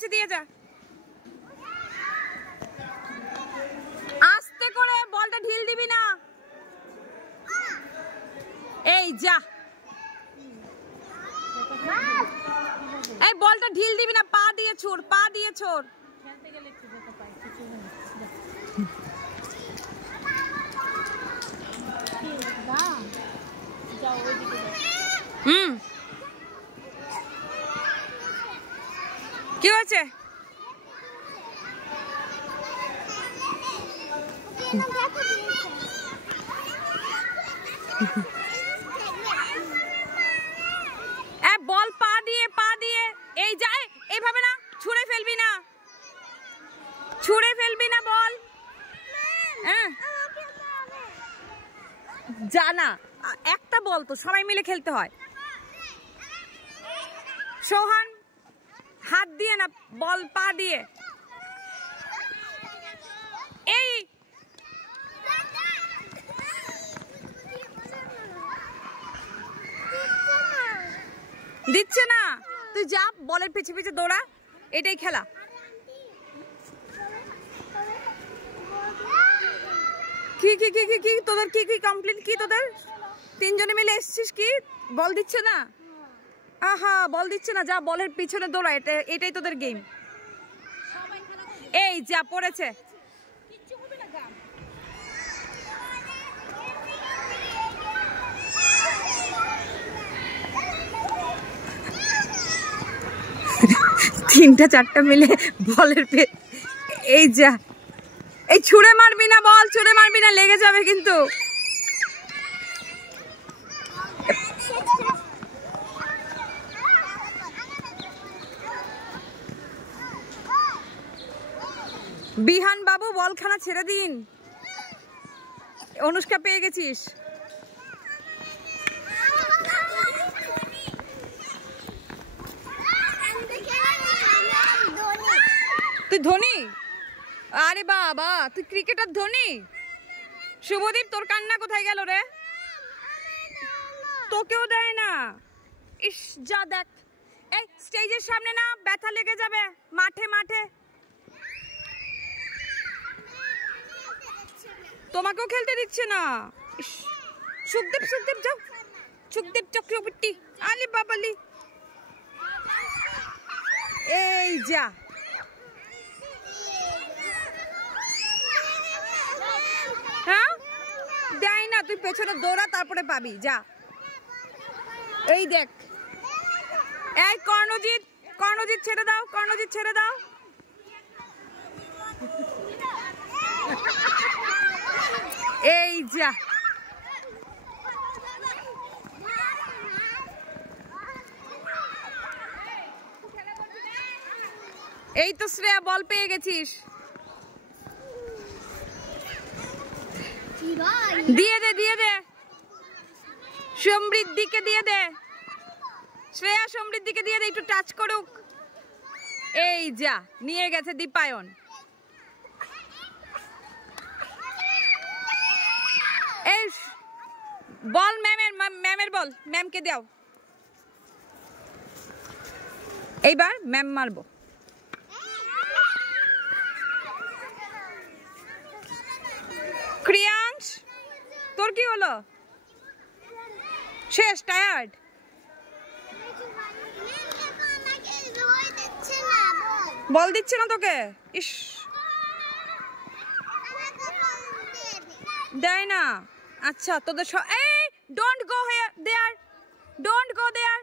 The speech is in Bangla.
কাছে দিয়ে যা, আস্তে করে বলটা ঢিল দিবি না। এই যা, এই বলটা ঢিল দিবি না, পা দিয়ে ছোড়, পা দিয়ে ছোড়। কি হয়েছে? বল পা দিয়ে, পা দিয়ে। এই যায়, এইভাবে না, ছুঁড়ে ফেলবি না, ছুঁড়ে ফেলবি না বল। জানা একটা বল তো সবাই মিলে খেলতে হয়। সোহান হাত দিয়ে না, বল পা দিয়ে। এই দিচ্ছে না, তুই যা, বলের পিছে পিছে দৌড়া, এটাই খেলা। কি কি কি কি তোদের কি কি কমপ্লিট? কি তোদের তিনজনে মিলে এসেছিস, কি বল দিচ্ছে না? আহা, বল দিচ্ছে না, যা বলের পিছনে দৌড়া, এটাই তোদের গেম। এই যা পড়েছে। তিনটা চারটা মিলে বলের এই যা, এই ছুঁড়ে মারবি না বল, ছুঁড়ে মারবি না, লেগে যাবে কিন্তু। বিহান বাবু বলখানা ছেড়ে দিন, অনুষ্কা পেয়ে গেছিস। তুই ধোনি? আরে বাবা, তুই ক্রিকেটার ধোনি? শুভদীপ, তোর কান্না কোথায় গেল রে? তোকেও দেয় না? ইস, যা দেখ, এই স্টেজের সামনে না, ব্যথা লেগে যাবে। মাঠে মাঠে তোমাকেও খেলতে দিচ্ছে না। সুখদেব, সুখদেব যাও, সুখদেব চক্রবর্তী, আলি বাবালি। এই যা, হ্যাঁ দেয় না, তুই পেছনে দৌড়া, তারপরে পাবি, যা। এই দেখ, এই কর্ণজিৎ, কর্ণজিৎ ছেড়ে দাও, কর্ণজিৎ ছেড়ে দাও। এই যা, এই তো শ্রেয়া, বল পেয়ে গেছিস। দিয়ে দে, দিয়ে দে, সমৃদ্ধিকে দিয়ে দে, শ্রেয়া সমৃদ্ধিকে দিয়ে দে, একটু টাচ করুক। এই যা, নিয়ে গেছে দীপায়ন। এই বল ম্যামের বল, ম্যামকে দাও। এইবার ম্যাম মারবো। ক্রিয়াংশ, তোর কি হলো? শেষ, টায়ার্ড? বল দিচ্ছে না তোকে? ইস, দেয় না। আচ্ছা তোদের এই, don't go there, don't go there.